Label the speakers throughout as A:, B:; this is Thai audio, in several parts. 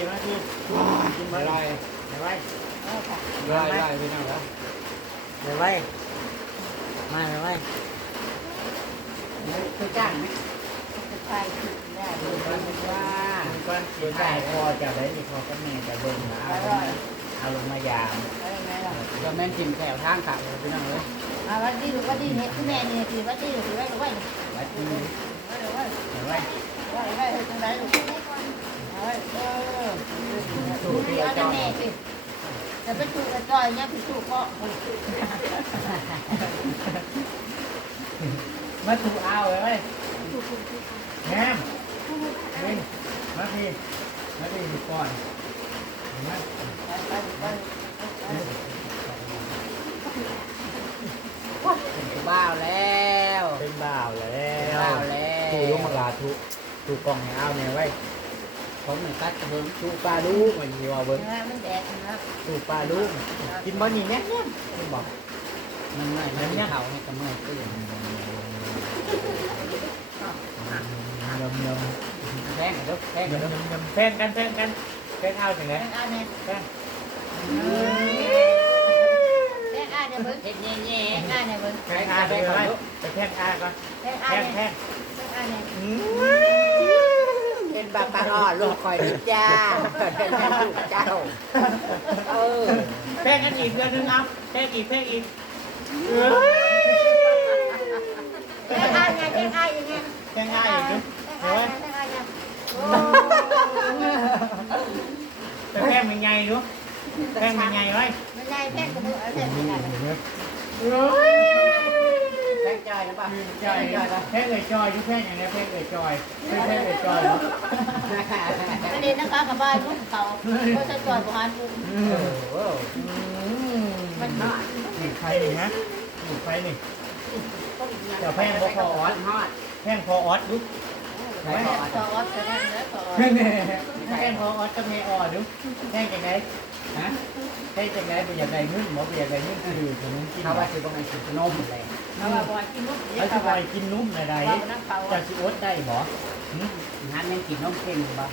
A: พี่มพี่กินมา
B: ไล่
A: เดี๋ยวไว้
C: เออค่ะ
B: ไล่ไล่พี่น้องครับ
A: เดี๋ยวไว้มาเดี๋ยวไว้
B: คือจ้างไหม
C: จะไปถึงได้
B: ดูกันว่า
A: ก่อนกินได้พอจะได้มีพอก็แม่จะเบิ่งนะเอาลงมาเอาลงมายาม
C: อะไรไงล่ะ
B: เราแม่นกินแถวทางขาเลยพี่น้องเลย
C: อ่าวันดีลูกวันดีเนี่ยคุณแม่เนี่ยดีวันดีลูกไว้ไว้
A: ไว้ที่
C: ไว้ไว้
A: เดี๋ยวไว้
C: ไว้ไว้ให้ตรงไหนลูกไว้เออ ดูดีเอาแน่สิแต่ไปถูกระจอยเนี่ยพี่ถูกก็
A: มาถูเอาไว้ไว้แงมเฮ้ยมาพี่มาพี่ก่อนเห็นไหม
C: ไปไปไป
B: เป็นบ้าวแล้ว
A: เป็นบ่าวแล้ว
B: บ้าวแล้ว
A: ถูลูกมลาถูถูกล่องให้เอาเนี่ยไว้
B: ผมหนึ่งกัดกระเบื้อง
A: ถูปลาลูกมันอยู่เอาเบิ้ง
C: มันแดดนะ
A: ถูปลาลูกกินบะหมี่แม่เนี่ยกินบอก
B: มันเมื่อยมันกินเข่าให้กับเมื่อยตื่น
A: ยำยำ
B: แพงกับแพง
A: ยำ
B: กับ
A: ยำยำแพงกันแพงกันแพงเอาถึงไหน
C: แป้งอาเนี่ย
A: แพง
C: แป้งอาเนี่ยเบิ้งเห็ดแย่ๆแป้งอาเนี่ยเบิ้ง
A: แพงอาไปเลยไปแพงอาก่อน
C: แป้งอา
A: แพง
C: เนี่ย
A: แพง
C: แป้งอาเนี่ย
B: เป็น บาปาอ่อลูกคอยดิจ้าเป็นแม่ลูกเจ้า เออ
A: แพงกันอีกเดือนนึงเอาแพงอีกแพงอีก
C: แป้งอาเนี่ยแป้งอาอย่างเงี้ย
A: แพงอาอีกนึง
C: แป้ง
A: เดี๋ยว
C: อา
A: ไว้
C: เนี่ยแป้งอาเนี่ยโอ้
A: แต่แพงมันใหญ่ดูแพงมันใหญ่ไว้
C: ไม่ได้แป้งกระดูกแป้งไม่ได้
B: แพงใจนะป่ะ
A: จอยแพงเอ่ยจอยยุแพงอย่างนี้แพงเอ่ยจอยแพงเอ่ยจอย
C: ประเด็นนะคะกับบ้านลูกเขาก็จะจอดบ้านลูก
B: โอ้
C: มันหอด
A: นี่ใครนี่ฮะนี่ใครนี่
B: เดี๋ยวแพงพอออดฮอด
A: แพงพอออสดู
B: แพง
C: แม่
B: พอออด
C: จอดจะได้แล้วจอด
A: แพงพอออสก็เมออดูแพงจากไหน ฮะแพงจากไหนไปอยากได้เงินหมอไปอยากได้เงินคือขนมกิน
B: เขาว่าคือประมาณสิบนมเลย
C: เอาว่าบอยกินลูกเย
A: เขา
C: อะ
A: จะ
C: กับ
A: ไป
C: บ้าน
A: กินนุ่มอะไร
C: เรานั่งเขา
A: จะสิอดได้บ่
B: งานยังกินนมเค็มป่ะ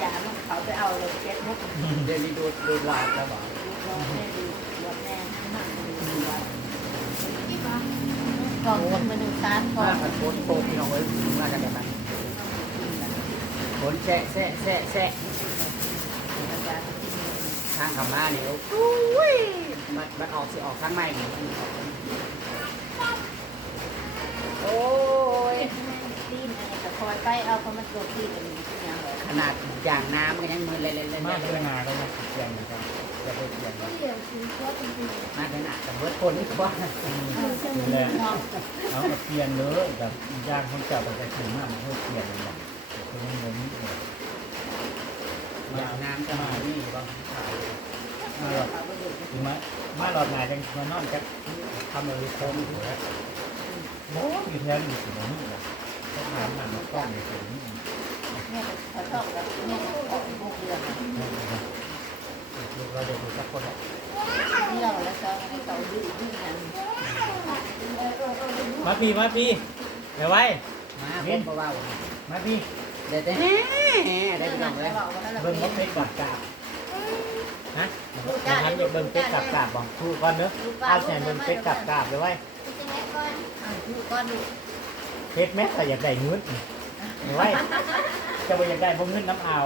C: อย่าลูกเขาไปเอาเลยเจ็ดลูก
B: เดี๋ยวนี้ดูดูลายแล้วบอก
C: ลองแม่ดูลองแม่นั่งดูว่ากล่องคนมาหนึ่งตาก่อ
B: มานกันโคตรโคตรพี่น้องเอ้ยมากันแบบนั้นผลแซะแซะแซะแซะ ทางคำมาเนี่ยโอ้ยมันมันออกสิออกข้างในโอ้ย
C: ตีนอะไรก็คอยไปเอาเพราะมันตัวตีนมันอย่างไร
B: ขนาดอย่างน้ำก็ยังมือเลยเลยเลย
A: มากเลยนาเลยนะเปลี่ยนเหมือนกันจะไปเปลี่ยน
C: เดี๋ยวซื้อก็เป็นดี
B: มาขนาดกับเบิร์ดคนนี่ว่า
A: นี่แหละเอากับเปลี่ยนเลยแบบย่างของเจ้าไปถึงมากมันเพื่อเปลี่ยนเลยแบบเป็นเงินนี่เลย
B: อย่าง น้ำจะมานี่บ้าง
A: มาหลอดถึงมามาหลอดไหนจังมานอนกันทำเลยโค้งอยู่แล้วโอ้ยแท้วอยู่สินี่แหละต้องถามมันก้อนอยู่สินี่
C: แม่ยเขาชอบแบบแม่ชอบพวกเรื่อง
A: เราเด็กสักคน
C: ที่เราแล้วก็ให้เขาดื้อดื้อกัน
A: มาพี่มาพี่เดี๋ยวไว้
B: มาเบิ้งเบา
A: มาพี่
B: เดี๋ยวจะแฮ่ได้พี่น้องเลย
A: เบิ้งมดเพชรกาบกาบฮะทำอย่าเบิ้งเพชรกาบกาบบอกครูก่อนเนอะเอาแสนเบิ้งเพชรกาบกาบเลยไว้
C: ดูก้อนดู
A: เพชรแม่ใส่อยากได้เงินเดี๋ยวไว้จะไปอยากได้พวกเงินน้ำเอา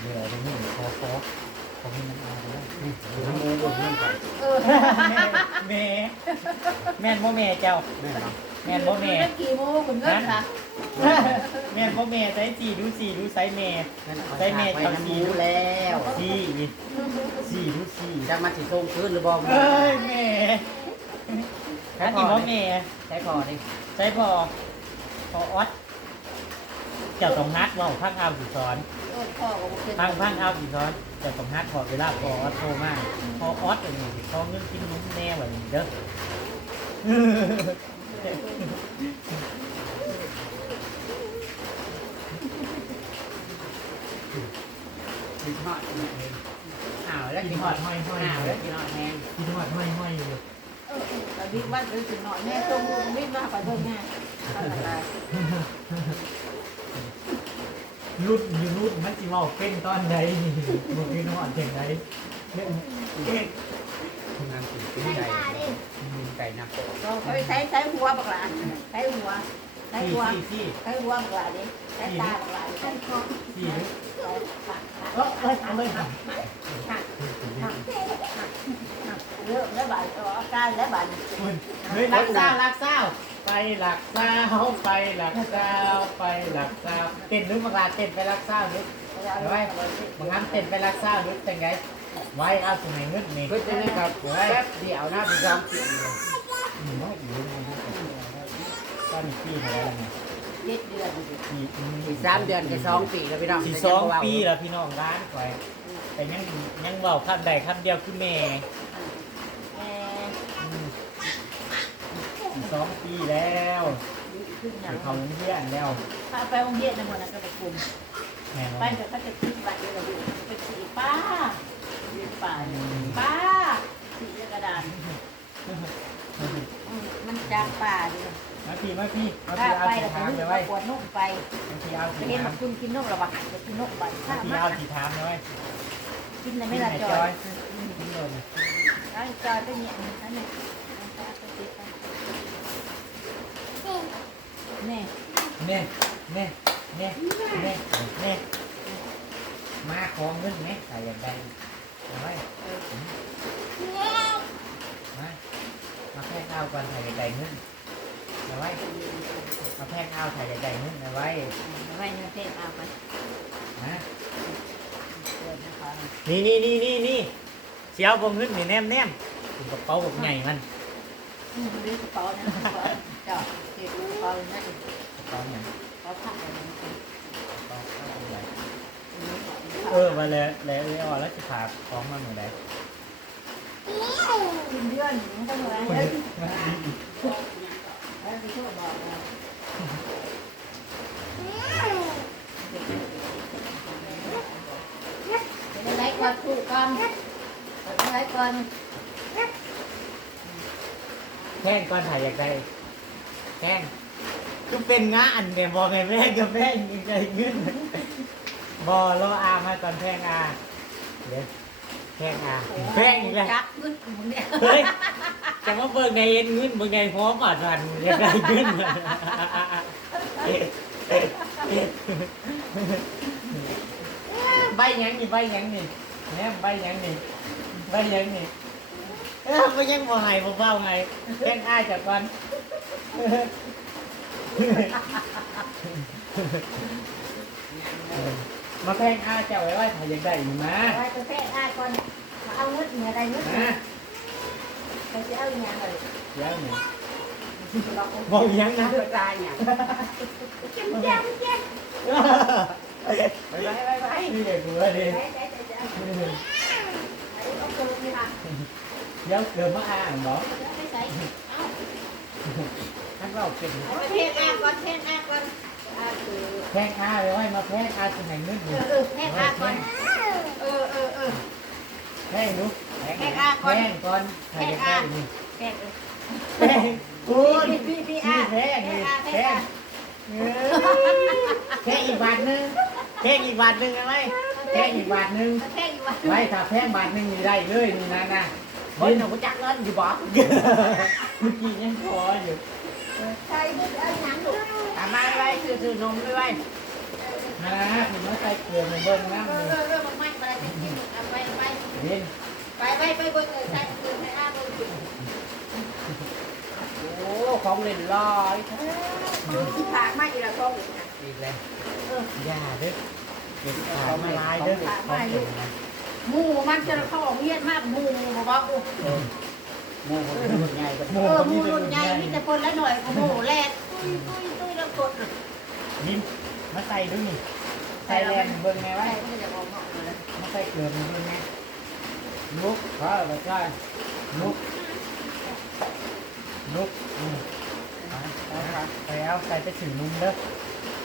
A: เดี๋ยวเดี๋ยวนี่ขอขอขอเงินน้ำเอาเลยดูน้ำมูดูเงินไป
C: เออ
A: แม่แม่นบ่แม่เจ้า
B: แม่เนาะ
A: แม่นบ่แม่
C: กี่โมงคุณเงินค่ะ
A: แม่นบ่แม่ใส่สี่ดูสี่ดูไซส์แม่
B: นั่นเอาไปน้ำมูแล้ว
A: สี่สี่ดูสี่
B: จะมาสิส่งคืนหรือบ่
A: เอ้ยแม่ถ้าที่บ่แม่
B: ใช้พอดิ
A: ใส่พอพอออสเจ้าต้องฮัดเว่าพังเอาสิสอน
C: โอ้พ่อก็บอกเป็น
A: พังพังเอาสิสอนเจ้าต้องฮัดพอเวลาพอออสโทรมาพอออสอย่างนี้เขาเงินกินนุ่มแน่แบบนี้เด้อ
B: กินฮอดอ้าวแล้ว
A: กิ
B: กิ
A: น
B: น
A: ห
B: ฮ
A: อ
B: อ
A: ด
B: ด
A: ห้อยห้อย
B: อ้าวแล้วกินฮอดแห้ง
A: กินหอดห้อยห้อยอยู่
C: แต่บิ๊กบ้านหรือถึงหน่อยแม่ตรงบิ๊กมาขอโทษแม่อะไร
A: รุ่นอยู่รุ่นมันสิเว้าเป็นตอนใดนี่บ่คือฮอดจังไดเอ๊ะเอ๊ะ
B: ทำงานสีเป็น
C: ใส่
B: ไก่
C: ตาดิ
B: ไก่นับโต
C: เราเคยใช้ใช้หัวบักหลานใช้หัวใช้
A: ที่
C: หัว
A: ที่ที่
C: ใช้หัวบักหลานดิใช้ตาบักหลานใช้คอ
A: ที่หรือ
C: ใช้ปาก
A: เอ้อเอ้ยเอาเลยครับ
C: เลิกแล้วบาดออกการแล้วบาด
A: คุณเฮ้ยรักษารักษาไปหลักษาไปหลักษาไปหลักษาเต้นหรือมากาเต้นไปรักษาหรือไว้บางงานเต้นไปรักษาหรือเป็นไง ไว้เอาสมัยเงินนี่
B: ก็จะได้ครับแป๊บเดียวนะพี่จอมกินเลย
A: น้อยอยู่ตอนนี้ปีเท่าไร่แล้วเนี่ย
C: เจ็ดเดือน
A: ปี
B: อีกสามเดือนกับสองปีแล้วพี่น้อง
A: สี่สองปีแล้วพี่น้องร้านไปแต่ยังยังเบาคำใดคำเดียวคือแม่สี่สองปีแล้วไปเขาโรงเรียนแล้ว
C: ไปโรงเรียนในวันนั้นก็ไปกลุ่มไป
A: น้อง
C: เดี๋ยวเขาจะขึ้นบัตรเดี๋ยเราดูไปสีป้า สีป้าป้าสีกระดานมันจางป่าดิ
A: มาพี่มาพี่มา
C: ถ้า
A: พี่เอา
C: ไป
A: สี
C: แล้ว
A: ถาม
C: ก็
A: เลย
C: ไป
A: ไว้
C: ปวดนุ่มไป
A: มาพี่เอาสี
C: เห็น
A: ถาม
C: คุณกินนกหระบาดจะกินนกใบ
A: มา
C: ข้า
A: พี่
C: มา
A: เอาสีถามเลยไว้
C: กินในไม่ละจอย
A: กินเลย
C: ร้านจอยเป็นเนี่ยนั่นนี่แน่
A: เน่เน่เน่เน่เน่มาของเงินไหมใส่อย่างใดเอาไว้มามาแพงเอา ก่อนใส่อย่างใดเงินเอาไว้มาแพงเอาใส่อย่างใดเงินเอาไว้
C: ไว้ในเทปเอาไป
A: นะ
C: เดินนะคะ
A: นี่นี่นี่นี่นี่เสียวบงเงินนี่แนมแนมถึงกระเป๋าแบบใหญ่มัน
C: อืมดูกระเป๋านะกระเป๋าจอเก็บกระเป๋านั่น
A: กระเป๋าใหญ่
C: กระเป๋าผ้าอะไรนั่น
A: กระเออมาแล้วแล้วเออเอาแล้วจะพาของมาเหมือนใด
C: กินเดือนมันต้องอะไรเฮ้ยแล้วที่ช่วยบอกนะเป็นอะไรก่อนถูกกันเป็นอะไรก่อน
A: แท่งก่อนถ่ายอย่างใดแท่งก็เป็นงานเนี่ยบอกไงแม่ก็แม่ยังไงเงินบอรออามาตอนแท่งอาเดี๋ยว แท่งอาแท่งอีกแล้ว
C: จักมึงมึงเนี่ย
A: เฮ้ยจะมาเบิ่งในเอ็นเงินเบิ่งในพร้อมก่อนวันอยากได้เงินใบหยังนี่ใบหยังนี่แหนมใบหยังนี่ใบหยังนี่เออก็ยังบ่ให้บ่เฝ้าไงแกล้งอ้ายจากวันมาแพงอ้ายเจ้าไว้ไว้ถ้าอยากได้อยู่นะ
C: ไว้ประเภทอ้ายก่อน เอาเงินเหนือใดเงิน
A: นะ
C: ไปจะเอาอย่างไร
A: เดี๋ยวนี่
C: เราคง
A: บอกหยังนะ
B: กระจายเนี่ย
C: เจ็ บเจ็บเจ็บ
A: ไปไปไปไปนี่เด็กกูเลยดิ
C: ใช่ใช่ใช่ใช่เอาเกินนี่ค่ะ
A: เดี๋ยวเกิดมาอ่านบอก
C: ไม่ใส่เอา
A: ท่านเราเป็น
C: เอาประเภทอ้ายก่อนประเภทอ้ายก่อนอ้ายคือ
A: แพงอาเลยว่ามาแพงอาสมัยนึก
C: เอ
A: ดู
C: อเออแพงอ้ายก่อนเออเออเออ
A: แพงดู
C: แพงอาก่อน
A: แพงก่อนใครจะแพงนี่
C: แพงเออ
A: แพงคุณ
C: พี่พี่พี่
A: นี่
C: อ้าย
A: แพง
C: แพ
A: นี่
C: งอ้าย
A: แพ
C: แพง
A: งเออแพงอีกบาทหนึงแพงอีกบาทหนึงอะไรแพงอีกบาทหนึง
C: แพงอยู่วะ
A: ไว้ถ้าแพงบาทหนึงนี่ได้เลยนี่นะนะ
B: เฮ้ยหนูก็จักเงินอยู่บ่
A: เมื่อกี้ยังพออยู่
C: ใช่ไม่เอาหนังดู
B: ตามมาไว้ซื้อซื้อนมไว้
A: นะผมมาใส่เกลือในเบิ้ง
C: เอ
A: น้ำ
C: อ
A: นี่
C: เออ เออมันไม่อะไรจริงๆเอาไปไป
A: เด่น
C: ไปไปไปบนเออใส่เออใส่อ้ายบน
B: โอ้ของเล่นลอยแท้
C: ที่ผากไม่อีละท้องอีกนะ
B: อีกเลย
A: อย่าเด้อเก็บขาไม่ลายเด้อของเก่งนะ
C: หมูมันจะเข้าของเงียบมากหมูบอกว่าโอ้
A: เออ
B: หมูคนใหญ่ก็
A: หมู
C: เออ
A: คน
C: หมู
A: นี้เป็น
C: รุ่นใหญ่มีแต่คนละหน่อยของหมูแรกตุ้ยตุ้ยตุ้ยแล้วกด
A: ยิ้มมาใส่ดูนี่ใส่แรงเบิ้งไง
C: ไป
A: วะ
C: ก็จะบอกว่า
A: มาใส่เกลือเบิ้งไง ลุกเออใช่ลุกลุกอืมไปเอาใส่ไปถึงนุ่มเด้อ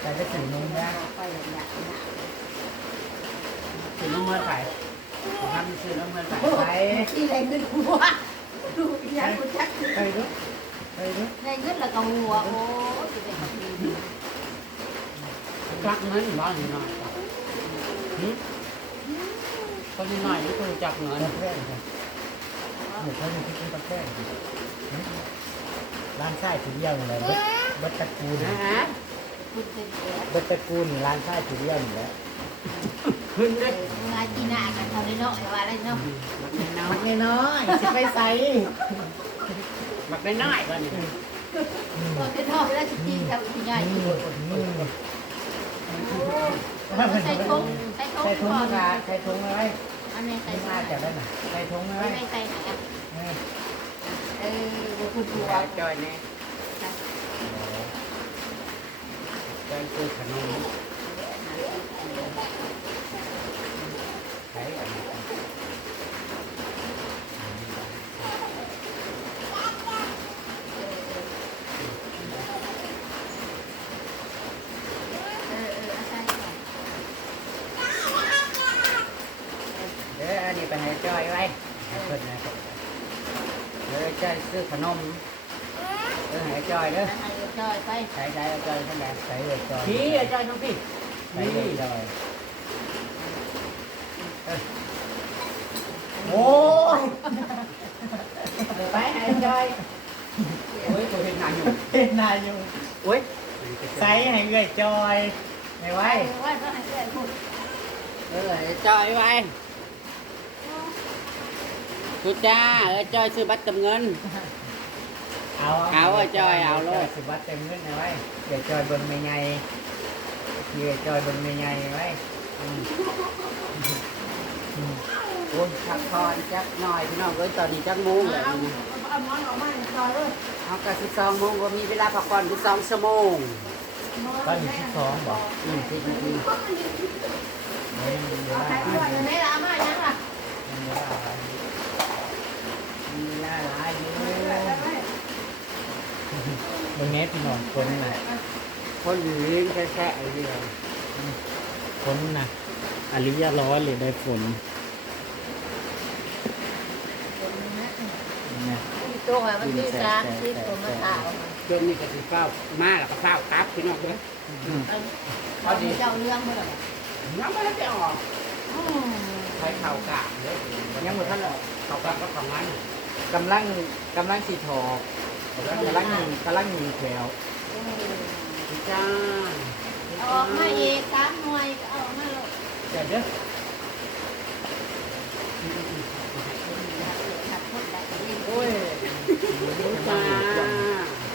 A: ใส่ไปถึงนุ่มนะ
C: ไปอย่างเงี้ย
B: ซื้อนมเมื่อใส่ทำซื้อนมเมื่อใส่
A: ใส่
C: ที่ไรเงินหัวดูยังคุณชัก
A: ไปดูไปดู
C: ในเงินแล้วก็หัวโอ้จะเป็น
B: จักเงินบ้านอยู่หน่อย คนนิดหน่อยนี่คือจักเงิน
A: ตะแพงครับเดี๋ยวเขาจะคิดเป็นตะแพงร้านไส้ถือเยี่ยมเลยเบิดเบิดตระกูล
B: นะฮะ
C: คุณเป็นเสือ
A: เบิดตระกูลร้านไส้ถือเยี่ยมอยู่แล้ว
B: ขึ้นด้วย
C: งานจีน่ากันทำได้เนาะว่าอะไรเนาะ
A: มักน้อยๆสิไปใส่
B: มักได้น้อยก่อนนี่
C: ตัวเป็นนอกแล้วจริงๆกับคุณยาย
A: อืมอืม
C: ใส่ถุงใส่ถุง
A: ใส่ถุง
C: ก่อน
A: ค่ะใส่ถุงไว้
C: อันนี้ใส่
A: ใส่
C: ถุ
A: มางจากได้น่ะใส่ถุงไว้
C: ไม่ใส่ไหนอะ
A: เออ
C: เออคุณดู
B: จอ
C: อะ
B: ยจอยเนี่ยจอยคือขนมใช้อันนี้
C: เออเออใส่ก่อน
B: เดี๋ยวอันนี้ ไปให้จอยไว้เพิ่นนะเดี๋ยวจอยซื้อขนมเออให้จอยเด้อ
C: ให้จอยไป
B: ใช้ใช้จอยทั้งนั้น
A: ใส่เลยจอย
B: พี่จอยทั้งพี่
A: ใส่
B: นี่
A: เลยจอย
B: โอ้ยไปให้จอยโอ้ยตัวเห็นหนาอยู่
A: เห็นนายอยู่
B: โอ้ย
A: ใส่ให้เงยจอยไม่ไหว
C: ไว้เพื่อให้เพื่อนพูด
B: เออจอยไว้ ทุจ้าเออจอยซื้อบัตรเติมเงิน
A: เอา
B: เอาอะจอยเอาโลด
A: สิบัตเต็มเงินเอาไว้เดี๋ยวจอยเบนไม่ไงเดี๋ยวจอยเบนไม่ไงไว้อืมอืม
B: โอ้ยพักผ่อนจักหน่อยพี่น้องเอ้ยตอนนี้จักโมงแล้ว
C: เอา
B: นี่
C: เอาน้องออกมาจอยเลย
B: เอากะสิบสองโมงก็มีเวลาพักผ่อนคือสองชั่วโมง
A: ตอนนี้ที่สองบอก
B: หนึ่งสิบนาที
A: เฮ้ยมีเวลา
C: ใส่ด้วยในละมายังล่ะ
A: มีเวลามีเวลาหลายอยู่ บนเน็ตพี่น้องคนน่ะ
B: คนลิ้นแค่ๆไอ้เดียว
A: คนน่ะอริยร้อนเลยได้ฝนนะ
C: ตัวมันที่สามสิบตัวมาถาว
B: จนนี่ก็สิเฝ้ามาแล้วก็เฝ้ากลับพี่น้องเอ้ย
C: พอดีเจ้าเรื่องมาเลย
B: ยังไม่ได้ไปออกใช้ข่าวกะเลยยังไม่ทันออกข่าวกะก็ทำงาน
A: กำลังกำลังสีทอก กำลังกำลังหนีกำลังหนีแถว
B: พี่จ้า
C: เอาออกมาเองสามหน่วยเอาออกมาเลย
A: เดี๋ยวเด้อ
B: โอ้ยจ้า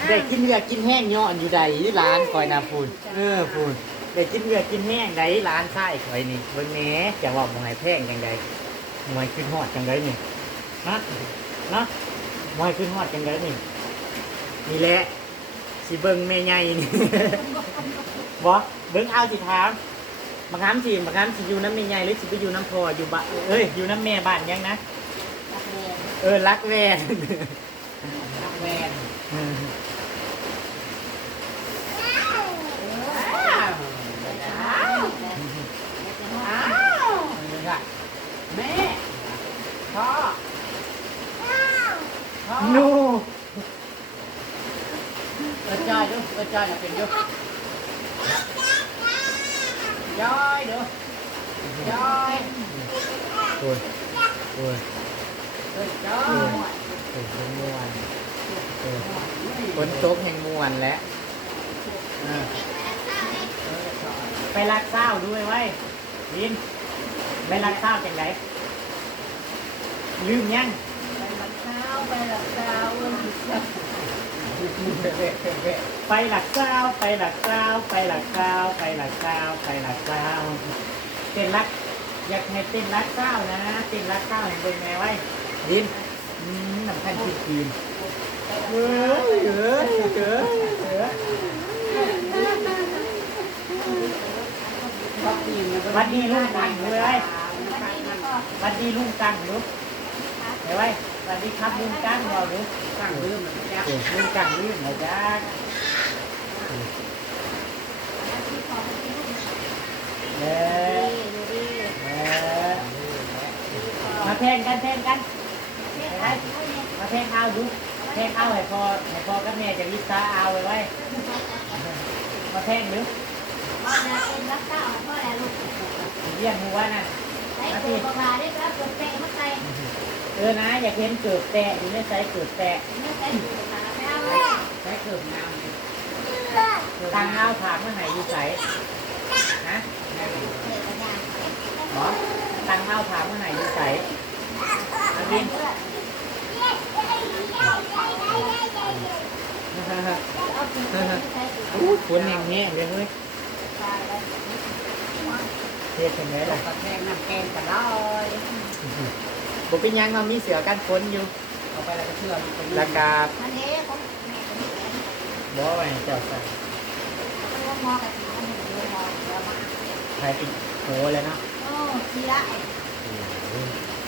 A: ได้กินเลือดกินแห้งย้อนอยู่ใดอยู่ร้านคอยนาพูนเออพูนได้กินเลือดกินแห้งใดร้านใช่คอยนี่เบิ่งแหน่จะว่าบ่ให้แพงจังใดมวยขึ้นฮอดจังใดนี่นะนะมวยขึ้นฮอดจังใดนี่ นี่แหละสิเบิ่งแม่ใหญ่นี่ บ่เบิ่งเอาสิถามบางครั้งสิบางครั้งสิอยู่น้ำแม่ใหญ่หรือสิไปอยู่น้ำพออยู่บ้านเอ้ยอยู่น้ำแม่บ้านยังนะ
C: รักแม่
A: เออรักแวน
B: นักแวน
C: อ้าว
B: แม่พ่อพ่อ
A: นู
B: เออ จอยดูเออจอยน่ะเป็นดูจอยดูจอย
A: โอ้ยโอ้ย
B: เออจอย
A: โอ้ยมวนเออฝนตกแห่งมวนแล้วเออไปรักเศร้าด้วยไว้ยินไปรักเศร้าจังไดลืมยัง
C: ไปหลับเช้าไปหลับเช้าเว้ย
A: ไปหลักเศร้าไปหลักเศร้าไปหลักเศร้าไปหลักเศร้าไปหลักเศร้าเต้นรักอยากให้เต้นรักเศร้านะเต้นรักเศร้าเห็นเป็นไงไว้ยินอืมน้ำพันคิดกินเออเออเออเออ
B: พักกินแล้วก็
A: วันดีลุงตังเลยวันดีลุงตังลูกเห็นไหม วันดีครับลุงตังเราลูก
B: ตั้งเรื่องมันยาก
A: เออลุงตังลื่นนะจ๊ะเออเออมาแทงกันแทงกันมาแทงเอาดูแทงเอาให้พอให้พอกับแม่จะวิสาเอาไว้ไว้มาแทงดู
C: พ่อเรี
A: ยงหัวนั่น
C: ใส่ตัวปลาได้ครับตัวแตะมาใส่
A: เออนะ อยากเห็นเกิดแตะอยู่ในไซส์เกิดแตะ
C: ไซส์เกิ
B: ดบน้ำ
A: ตังเอาถามว่าไหนอยู่ส์ฮะหรอตังเอาถามว่าไหนอยู่ไซส์เอาดินฮ่าฮ่าฮ่างเงี้ยเลยเฮ้ยเรียกเป็นไง
B: ล่ะแกงน้ำแกงกระลอย
A: บุเป็นยังเรามีเสือกันฝนอยู่
B: เอาไปแล้วก็เชื่อมันเป็น
A: ราคา
C: อันนี้ของแม่นี่
A: บ่ไว้ให้เจ้าใส่
C: ตัวมอกับสีอันนี้ตัวมอแล้วมา
A: ใครติดโหเลยเนาะ
C: โอ้เสียไอ้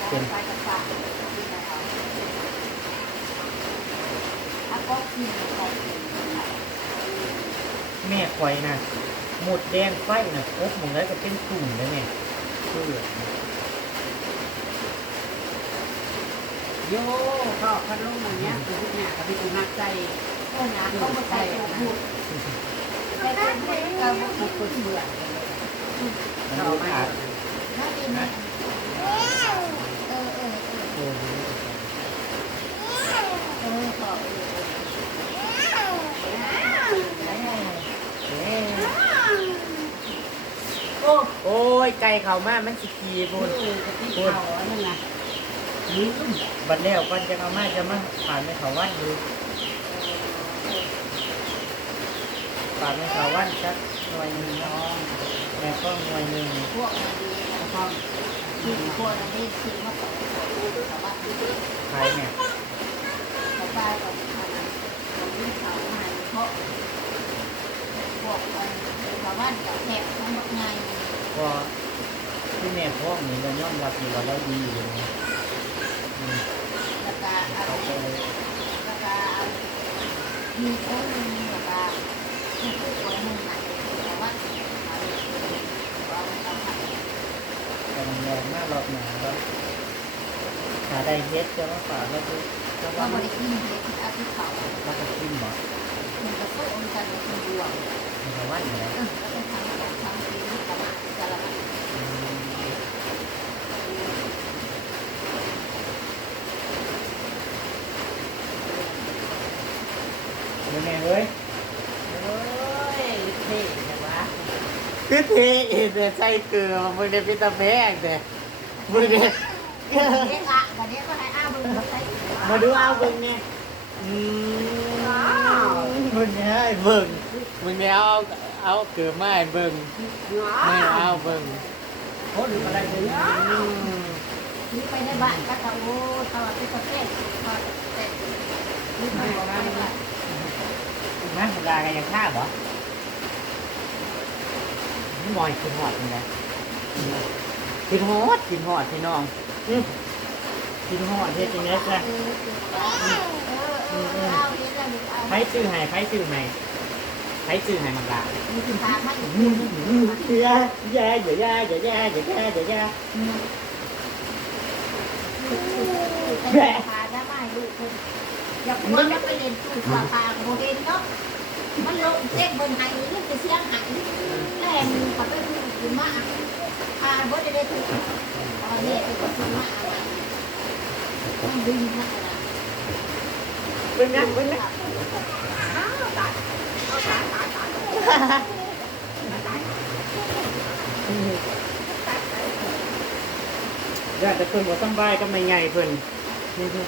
A: เป็น
C: ไปกับปลาถ้าก็กินใส่
A: แม่คอยนะหมดแดงไฟนะโอ๊บมองได้ก็เป็นตุ่มเลยเนี่ยเชื่อ
B: โย่ข้าวพันลุ่มอย่างเงี้ยคือทุกอย่างกับพี่กูนักใจ
C: โอ้นะเขามาใส่ตัวพูดใส่ตัวพูดก็บุ
B: ทุกคนเบื่อ
A: มัน
B: เรา
A: ดู
B: ไม่
A: ขาด
C: น่ากินเออเออ
A: โอ้โห
C: เออขอ
A: เอ๊ะโอ้โอ้ยไก่เขามามันสิขีบุญ
B: กะ ลืม
A: บัดแล้วก่อนจะเอามาจะมาผ่านไม่เขาวันดูผ่านไม่เขาวันสักหน่วยหนึ่งเนาะแม่ก็หน่วยหนึ่ง
C: พวกมันดีนะพ่อคือคนนี้คือมาต่อแต่ว่า
A: ใครเนี่ย
C: เขาบ้ากับเขาเขาที่เขาหายเพราะพวกคนชาวบ้านกับแขกทั้งหมดไง
A: พอที่แม่พ่อหนี่เรายอมรับอยู่ว่าเราดีอยู่นะอืม มีโค้ดมี
C: แบบว่ามีผู้คนมุ่งหมายแต่ว่า
A: แรงมากหลอกหนาแล้วหาได้เฮ็ดจะว่าฝ่าแล้วก็ว่า
C: บริขีนเฮ็ดที่อาทิตย์เขา
A: แล้วก็ขึ้นหมอ
C: มันก็โซ่องค์การเป็นดวง
A: แต่ว่า
C: อย่างไร
A: เดี๋ยวแม่เฮ้ย
B: โอ้ยเท่จังวะ
A: คือเทเอ็นแต่ใส่เกลือมึงได้พิตาแพงแต่มึงเนี่ย
C: เด็กอะแต่เด็กก็ให้อ้าบึงใส่
A: มาดูเอาเบิ่งเนี่ยอืมมึงเนี่ยให้เบิ่งมึงเนี่ยเอาเอาเกลือมาให้เบิ่งไม่เอาเบิ่ง
B: คนอะไรเนี่ย
A: อืม
C: นี่ไปในบ้านก็จะโอ้ตลอดที่ประเทศตลอดเสร็จนี่ไปบ้านบ้าน
A: มาสุดากันยังฆ่าบ่นี่บอยกินหอดยังไงกินหอดกินหอดพี่น้องอืมกินหอดเฮ็ดยังไงจ้ะ
C: เออเออเออเอาเดี๋ยวเราเอา
A: ไผซื้อให้ไผซื้อให้ไผซื้อให้มังลา
C: ถามให้
A: อย่าอย่าอย่าอย่าอย่าอย่าอย่าอย่าอย่าอย่า
C: แอยากมันจะไปเรียนตู้ปลาปลาโมเดลเนาะมันลงเส้นบนหายนี่จะเสียงหายแรงเขาไปดูถึงมาอ่าบ่ได้ได้ถูกตอนนี้ก็ถึงมาอะไรมันดึงมาอะไร
A: เบิ่งนะเบิ่งนะอยากแต่เพิ่นบ่สำบายก็ไม่ใหญ่เพิ่นนี่เพิ่น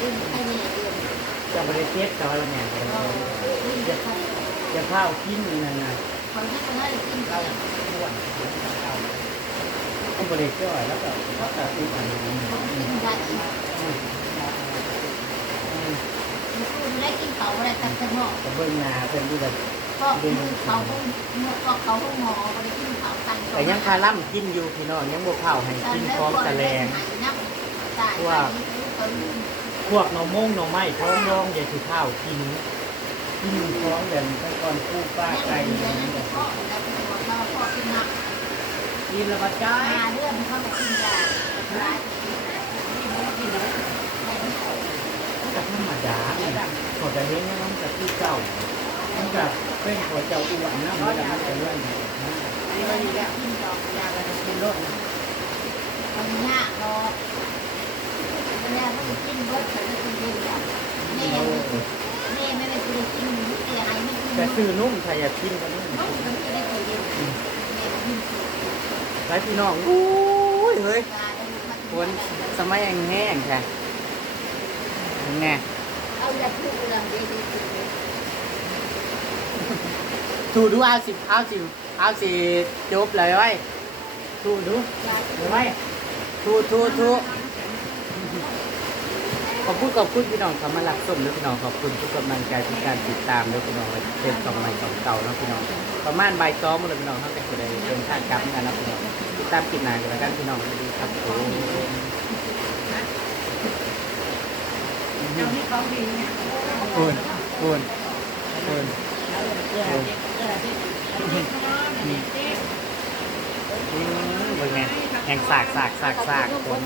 C: ดึงไอ้นี่ดึง
A: จะบ่ได้เจ็บต่อแล้วแม่
C: ก็ดึงเขา
A: จะพาเอากินนี่นั่นน่ะ
C: เขาที่เขาให้กินเขา
A: ต้องบ่ได้จ่อยแล้วก็แล้วก็อีกอันนึง
C: เขากินได้อีกคุณได้กินเขาอะไรตัดสมอ
A: ก็เบิ่งนาเพิ่นอยู่แบบ
C: ก็คือเขาก็ก็เขาหมอไปกินเขาตัน
A: แต่ยังคาล่ำกินอยู่พี่น้องยังบ่เข้าให้กินพร้อมตะแลง พวกหน่อมงหน่อไม้ท้องรองอย่าถือข้าวกินกินท้องเดินไปก่อนคู่ป้าไก่
C: อแล้วพ่อพ่อกินหนัก
B: กินแล้วก็จ้อย
C: มาเรื่องเขากินยา
A: กับธรรมดาขอจะเลี้ยงมันกับที่เจ้ามันกับเป็นขอเจ้าอ้วนนะมันจะมันจะเลื่อน
B: นี่ว่าดีแล้ว
C: กินดอก
B: ยากเลยกินรสนะ
C: มันยากดอก แม่ไม่ได้กินเบิร์ดแต่ไม่กินเยอะแม่ยังแม่ไม่ได้กินแต่ไอ้ไม่กิน
A: แต่ซื้อนุ่มถ้าอยากกินก็นุ่ม
C: มันก็ไม่ได้กินเยอะแม่กิน
B: ไรพี่น้องอุ้ยเฮ้ยคนสมัยยังแห้งแค่แน่
C: เอาอย่าพูดเรื่องดี
B: ถูดูเอาสิเอาสิเอาสิจบเลยไว้
A: ดูดูเดี๋ยวไว้
B: ทูทูทู ขอบคุณขอบคุณพี่น้องเขามาหลักส้มด้วยพี่น้องขอบคุณทุกกำลังใจทุกการติดตามด้วยพี่น้องเป็นสองใหม่สองเก่าแล้วพี่น้องประมาณบ่ายสองหมเลยพี่น้องเขาจะได้เดินทางกลับกันนะพี่น้องติดตามกินนานกันแล้วกันพี่น้องดีครับผม
C: เอาที่เขาดีเนี่ย
B: คุณคุณคุณ
A: อืมเป็นไงแห่งสากสากสากสาก
C: ค
A: คน